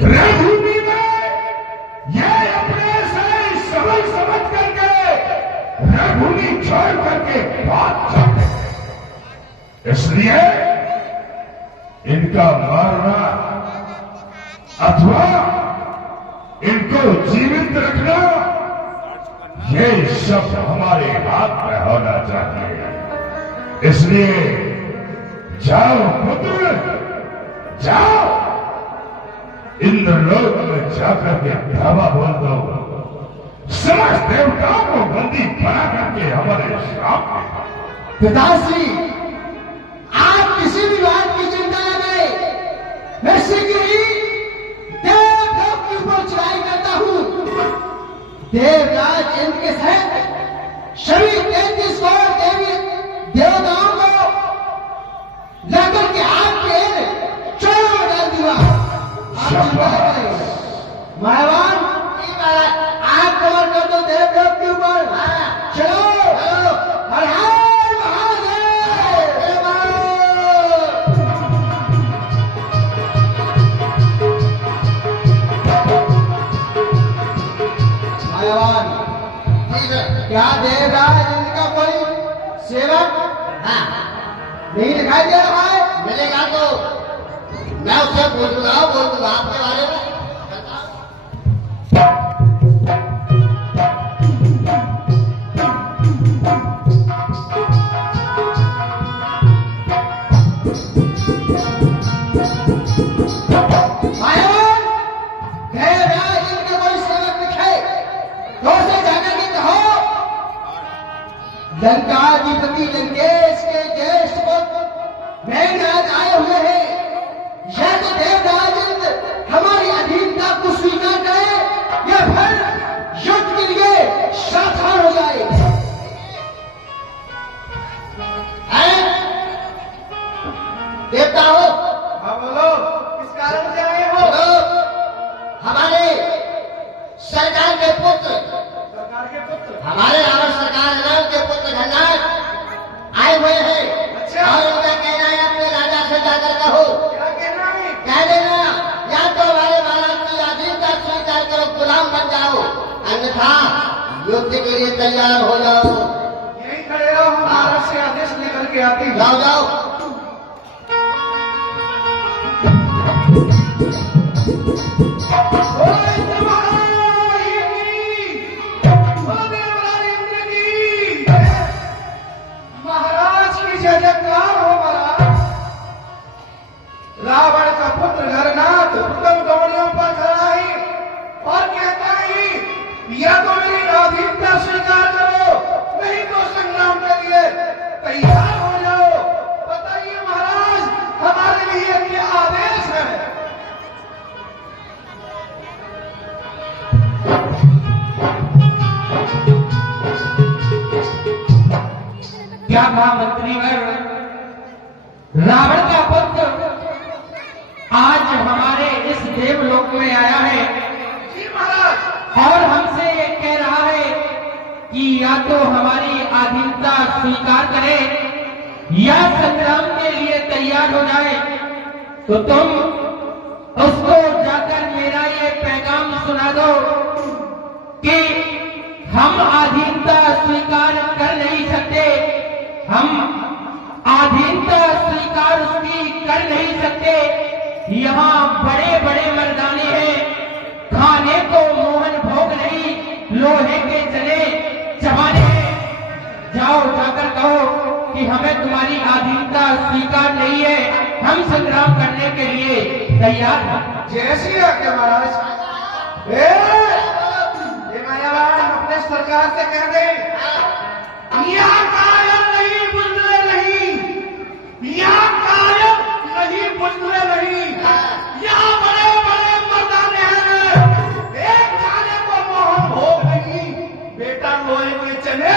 रणभूमि में ये अपने से समझ समझ करके रणभूमि छोड़ करके भाग जाते हैं। इसलिए इनका मारना अथवा इनको जीवित रखना ये सब हमारे हाथ में होना चाहिए। इसलिए जाओ पुत्र, जाओ इंद्रलोक में जाकर के धावा बोल दो, समस्त देवताओं को बंदी बना करके हमारे श्राप में। पिताश्री, आप किसी भी बात की चिंता न करें, मैं शीघ्र ही देवलोक के ऊपर चढ़ाई करता हूँ। देवराज इंद्र के सहित सभी 33 करोड़ देवी देवताओं को लेकर के आपके चरणों में डाल दूंगा। महाराज, आप कवर कर दो देवलोक के ऊपर। चलो, हर हर महादेव। महाराज, क्या देवराज इनका कोई सेवक नहीं दिखाई दे रहा है? मिलेगा तो मैं उससे बोलूंगा आपके बारे में। लंकाधिपति लंकेश के ज्येष्ठ पुत्र मेघनाद आए हुए हैं। या तो देवराज इंद्र हमारी अधीनता को स्वीकार करे या फिर युद्ध के लिए सावधान हो जाए। देवता हो? हाँ बोलो, किस कारण से आए हो? हमारे सरकार के पुत्र, हमारे रावण सरकार नाम के पुत्र घननाथ आए हुए हैं। अच्छा। और उनका कहना है अपने राजा से जाकर कहो, क्या कहना है? कह देना या तो हमारे महाराज की अधीनता स्वीकार करो, गुलाम बन जाओ, अन्यथा युद्ध के लिए तैयार हो जाओ। यही खड़े रहो, हम महाराज से आदेश लेकर के आते हैं। जाओ जाओ। महाराज की जय जयकार हो। महाराज, रावण का पुत्र घरनाथ उत्तम गौड़ियों पर खड़ा है और कहता है या तो मेरी अधीनता स्वीकार करो, नहीं तो संग्राम के लिए तैयार हो जाओ। बताइए महाराज, हमारे लिए क्या आदेश है? क्या कहा मंत्रीवर? रावण का पुत्र आज हमारे इस देवलोक में आया है। जी महाराज। और हमसे ये कह रहा है कि या तो हमारी अधीनता स्वीकार करे या संग्राम के लिए तैयार हो जाए। तो तुम उसको जाकर मेरा ये पैगाम सुना दो कि हम अधीनता स्वीकार कर नहीं सकते, हम अधीनता स्वीकार उसकी कर नहीं सकते। यहाँ बड़े बड़े मर्दाने हैं, खाने को मोहन भोग नहीं, लोहे के चले चबाने हैं। जाओ, जाकर कहो कि हमें तुम्हारी अधीनता स्वीकार नहीं है, हम संग्राम करने के लिए तैयार हैं। जैसी आज्ञा महाराज। ये मायावान अपने सरकार से कह दे, यहाँ कायम नहीं, बुझले नहीं, यहाँ कायम नहीं, बुझले नहीं, यहाँ बड़े बड़े मर्दाने हैं, एक खाने को मोहन भोग नहीं, बेटा लोहे के चले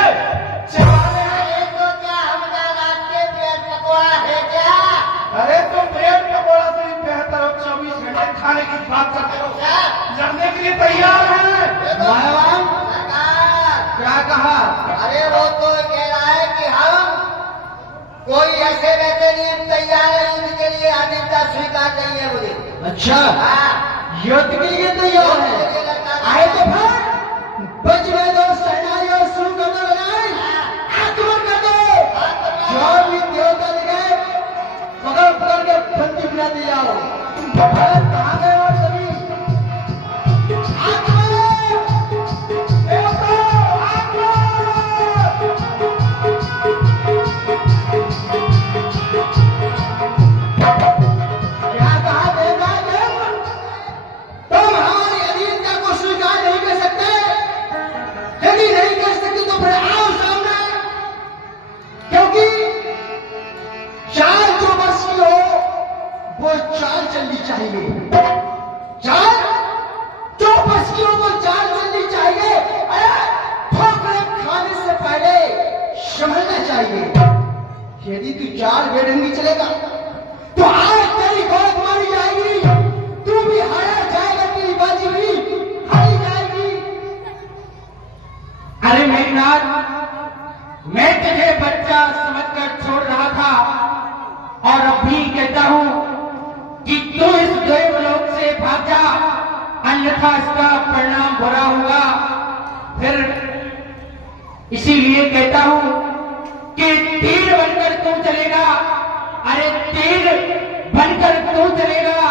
चबाने हैं। तो क्या हमदा रात के पेट पकौड़ा है क्या? अरे तुम पेट पकौड़ा से बेहतर 24 घंटे खाने की बात करते हो। क्या? लड़ने के लिए तैयार है। सरकार, क्या कहा? अरे वो तो कह रहा है कि हम कोई ऐसे वैसे नहीं तैयार है, उनके लिए अधीनता स्वीकार नहीं है। मुझे अच्छा युद्ध के लिए तैयार है। आए तो फिर बच गए दो सेनाई और शुरू कर दो लड़ाई। आक्रमण कर दो। जो भी देवता लगे पकड़ पकड़ के बंदी बना दिया हो। कहाँ गए और सभी आक्रमण देवता क्या कहा देवराज तुम हमारी अधीनता को स्वीकार नहीं कर सकते। यदि नहीं कर सकते तो फिर आओ सामने, क्योंकि चाल जो बस की हो वो चाल चलनी चाहिए। चाल जो बस की हो वो चाल चलनी चाहिए। अरे ठोकरे खाने से पहले समझना चाहिए। यदि तू चाल बेढंगी चलेगा तो आज तेरी गोद मारी जाएगी। तू भी हारा जाएगा, तेरी बाजी भी हारी जाएगी। अरे मेरी नाथ, मैं तुझे बच्चा समझकर छोड़ रहा था और अब भी कहता हूं कि तू इस देवलोक से भाग जा, अन्यथा इसका परिणाम बुरा होगा। फिर इसीलिए कहता हूं कि तीर बनकर तू चलेगा। अरे तीर बनकर तू चलेगा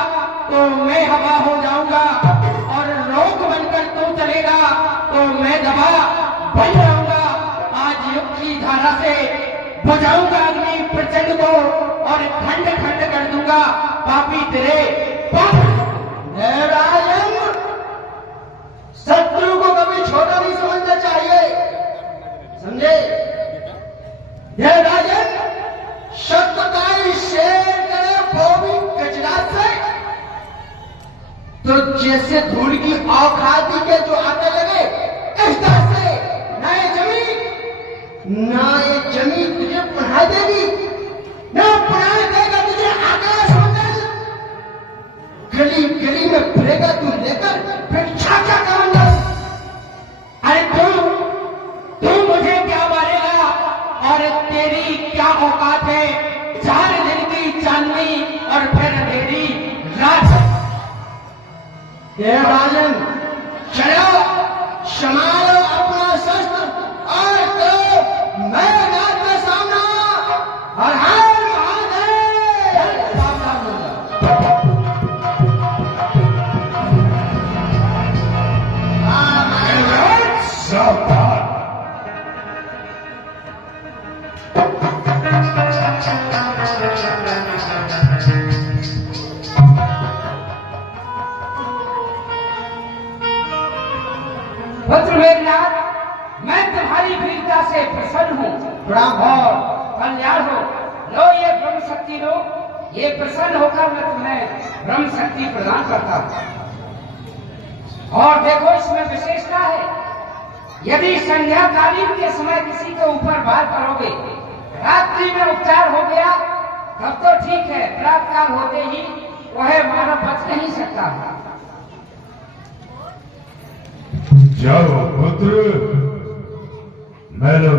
तो मैं हवा हो जाऊंगा, और रोक बनकर तू चलेगा तो मैं दबा बन जाऊंगा। आज युग की धारा से बुझाऊंगा अग्नि प्रचंड को और खंड खंड कर दूंगा पापी तेरे पाप। राजन, शत्रु को कभी छोटा नहीं समझना चाहिए, समझे? राजन, शब्दकाई शेर करे वो भी गजराज से, तो जैसे धूल की औखाती के जो आने लगे इस तरह से ना ये जमीन तुझे पढ़ा देगी, ना पढ़ाई देगा तुझे आकाश मंडल। गली गली में फिरेगा तू लेकर फिर छाछा कमंडल। अरे तू मुझे क्या मारेगा और तेरी क्या औकात है? 4 दिन की चांदनी और फिर अंधेरी रात। राजन, चलो संभालो अपना शस्त्र और करो मैदान में सामना। और हर महादेव सामना होगा। सावधान। पुत्र मेघनाथ, मैं तुम्हारी वीरता से प्रसन्न हूँ और कल्याण हो। लो ये ब्रह्म शक्ति लो, ये प्रसन्न होकर मैं तुम्हें ब्रह्म शक्ति प्रदान करता हूँ। और देखो इसमें विशेषता है, यदि संध्याकालीन के समय किसी के ऊपर वार करोगे, रात्रि में उपचार हो गया तब तो ठीक है, प्रातःकाल होते ही वह मानव बच नहीं सकता। जाओ पुत्र, मैं लो